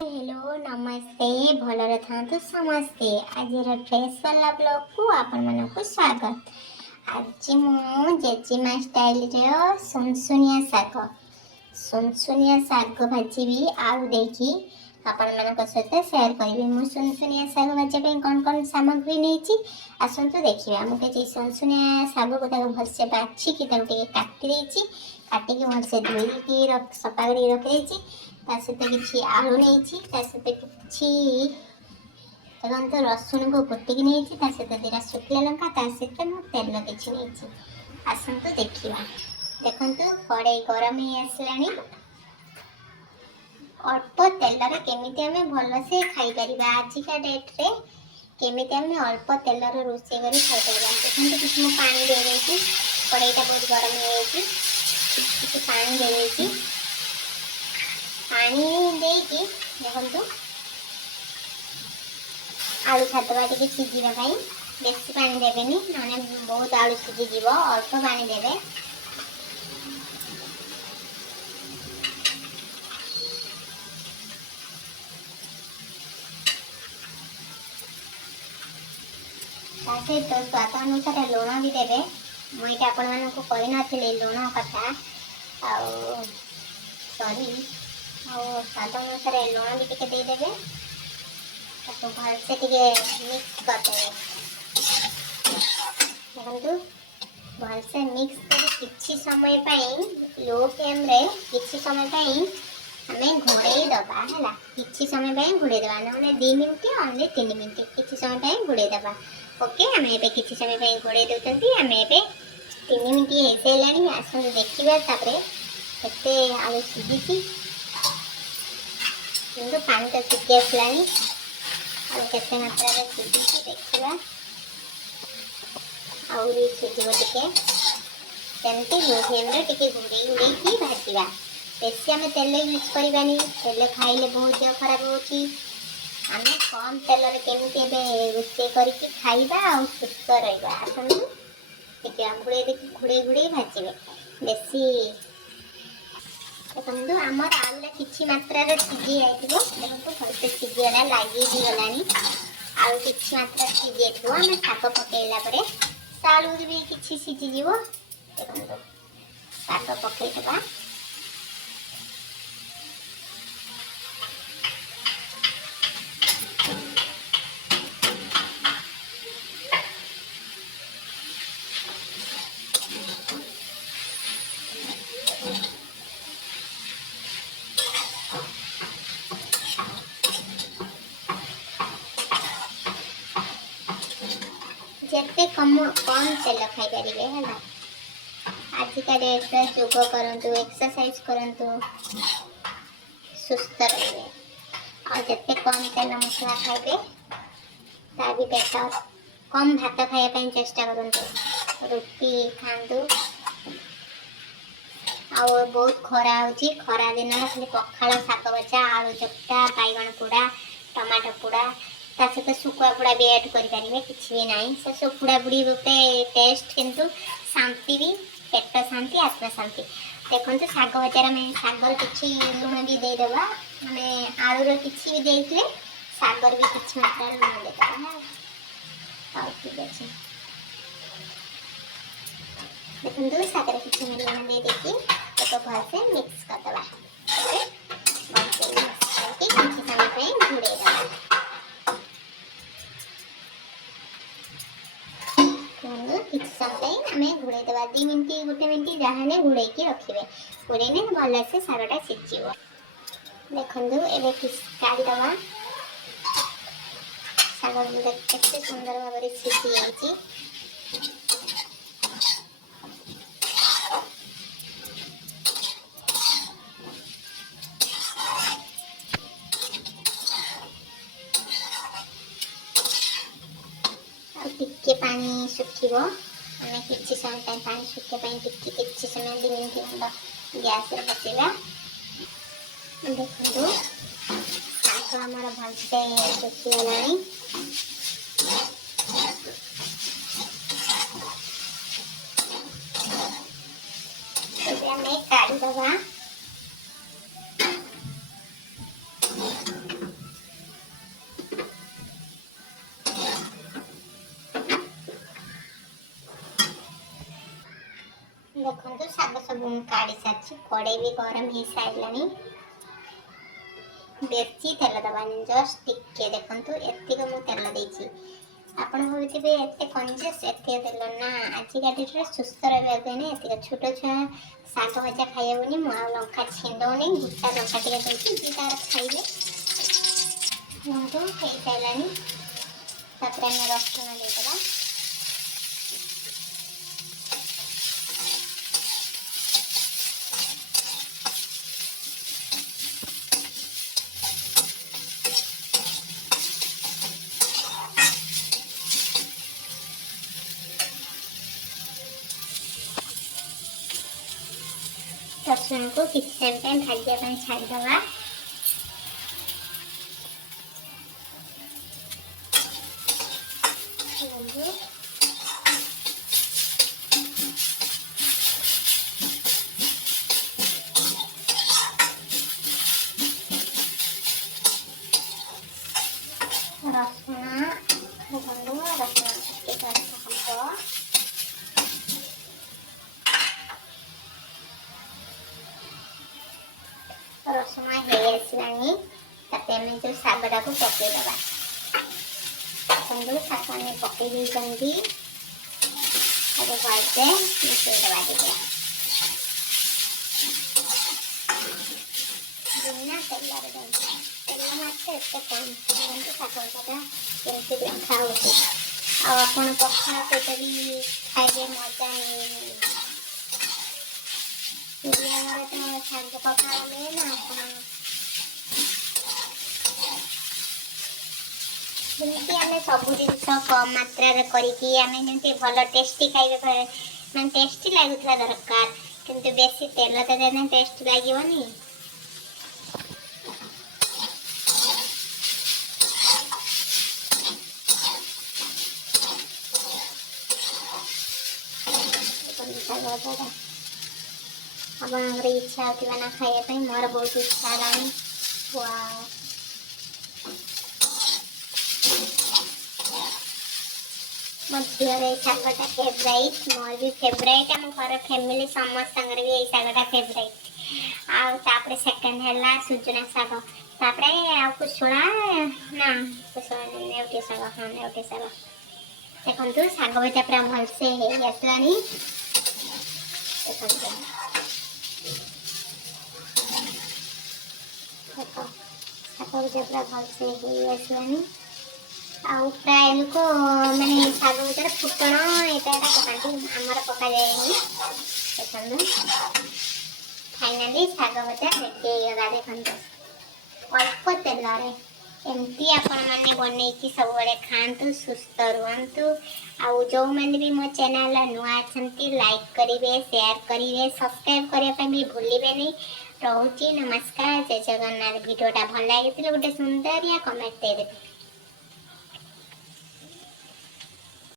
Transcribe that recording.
Hello नमस्ते भलरे थांतु समस्ते आज फ्रेश वाला ब्लॉग को आपण मानक स्वागत। आज मु जेजेमा स्टाइल रे सुनसुनिया साग भाजी आलू देखी आपण मानक सहित शेयर करी। मु सुनसुनिया साग भाजी पे कौन कौन सामग्री नहीं आसतु देखिए। मुझे सुनसुनिया साग को भलसे बाछिकी काटी काटिकी भलसे धोई सफा कर रखी सहित किसी आलू नहीं सहित देखो रसुण को कुटिकी नहीं सहित दीटा शुखला लंका सहित मु तेल किसी नहीं आसतु देखा। देखु कड़े गरम ही आसला अल्प तेल केमी आम भलसे खाईपर आजिका डेट्रे केमी आम अल्प तेल रोषे कर खाईपर। देखते किसी मु पानी दे कड़ईटा बहुत गरम हो पानी दे पानी देकी देखु आलू छादवा टे सीझापी बेसी पानी देवेनि ना बहुत आलू सीझीज अल्प पानी देवे। सहित स्वाद अनुसार लुण भी देवे। मुझे आपण मानक कही लुण कथा सॉरी स्वाद अनुसार लुण भी टिके देदेवे। भलसे मिक्स करदे देखु भलसे मिक्स कर किछि समय लो फ्लेम रे किछि समय आम घोड़े दबा है किछि समय घोड़े दबा ना 2 मिनट ओनली 3 मिनट किछि समय घोड़े दबा। ओके आम ए किछि समय घोड़े दउचंती आम ए 3 मिनट हो सारानी आसन देखा केते आलू सीझी किंतु पानी तो सीझी आसलानी और केते मात्रा सीझी देखा आउरी सीझब टिके लो फ्लेम रे टिके घोड़े भाजवा। बेसी आम तेल यूज करवानी तेल खाइले बहुत देह खराब होची। आम कम तेल केमी रोषे करके खाइबा और सुस्थ रहा। आसतु देखिए घोड़े घोड़े भाजबे बेसी देखो आमर आलूरा किसी मात्रा सीझी जाइए देखो भलसे सीझीगला लगी गलानी आलू किसी मात्रा सीझी जाइए आम शाग पकईला आलू भी किसी सीझीज देखो शाग पकईदबा। जिते कम तेल खाईपर है आजिका डेट्रे योग करूँ एक्सरसाइज करूँ सुस्थ रे और जिते कम तेल मसला खाइबे ता भी बेटर। कम भात खाइबा चेष्टा करूँ रुटी खातु और बहुत खरा होची खरा दिन खाली पखाल शाग भजा आलू चकटा बैगण पोड़ा टमाटो पोड़ा सहित शुखुआ पोड़ा भी ऐड करें किसी भी ना से सब पोड़ा पोड़ी गोटे टेस्ट किंतु शांति भी पेट शांति आत्मा शांति। देखते शाग भजार में शागर किसी लुण भी देदेबा आम आलूर किसी भी देते शागर भी किसी मात्रा लुण देदेबा ठीक अच्छे। देखो शागर किसी लुण दे देखिए तो भलसे मिक्स करदे भलसे मिक्स करके किसी समय घोड़े दबा। किसी समय आम घोड़े दबा 2 मिनट 1 मिनट जहाँ घोड़े रखिए घोड़े भलसे शागटा सीझ। देखु एवं काढ़ीदबा शाग केते सुंदर भाव सीझी जाइए। टिके पानी सुखी आम किसी समय पानी सुखापी किसी समय 2 मिनट खंड गैस बसैवा। देखो शाग आमर भलसे सुखीगला काढ़ीदबा। देखो शाग सब काढ़ी सारी कड़े भी गरम हो सारे बेसी तेल दबानी जस्ट टिके देखो एतिक मु तेल देती आपण भावे एत कंजूस एत तेल ना आजिका डेट्रे सुस्थ रहा एतिक छोट छुआ शाग भजा खाइबनी मु लंका छेदनी गोटा लंका टे देती तार खाइबे हो सारानी रसुण देदेगा रसुण को किसी टाइम भाजवा छाड़ीदवा रसुण देखो रसुण टिके हम रसुण हो आसलानी जो शागटा को पकईदबा शाग आम पकई भलसे मिसईदबा टे बिना तेल तेल मात्र एत कम शाग भजाटा केमती देखा आपड़ पखाल सहित भी खाइबे मजा नहीं तो शाग पखाल मेन जमी आम सब जिन कम मात्रा करके भल टेस्टी खाइबे मैं टेस्टी लगुवा दरकार किंतु बेसी तेल तो देना टेस्ट लगे आप इच्छा होता ना खाइए मोर बहुत इच्छा है मो झील शागटा फेवराइट मोर भी फेवराइट आम घर फैमिली समस्त भी शागटा फेवराइट आउे सेकेंड है सुजना शाग कुशुला ना कुशुला नेउटी शाग हाँ नेउटी शाग देखो शाग भजा पूरा भलसे आसलानी देखो शाग भजा पूरा भलसे आसलानी प्राय लोक मैंने शाग भजार फुटण यहाँ पकाती आमर पका जाए देखो फाइनाली शाग भजा रेडी होगा देखो अल्प तेल एमती आपण मैंने बनई सब खातु सुस्थ रुहतु आउ जो मैंने भी मो चैनल नुआ अच्छा लाइक करेंगे शेयर करेंगे सब्सक्राइब करने भी भूलिए नहीं रोची नमस्कार जय जगन्नाथ वीडियोटा भल लगी गोटे सुंदरिया कमेंट दे देते।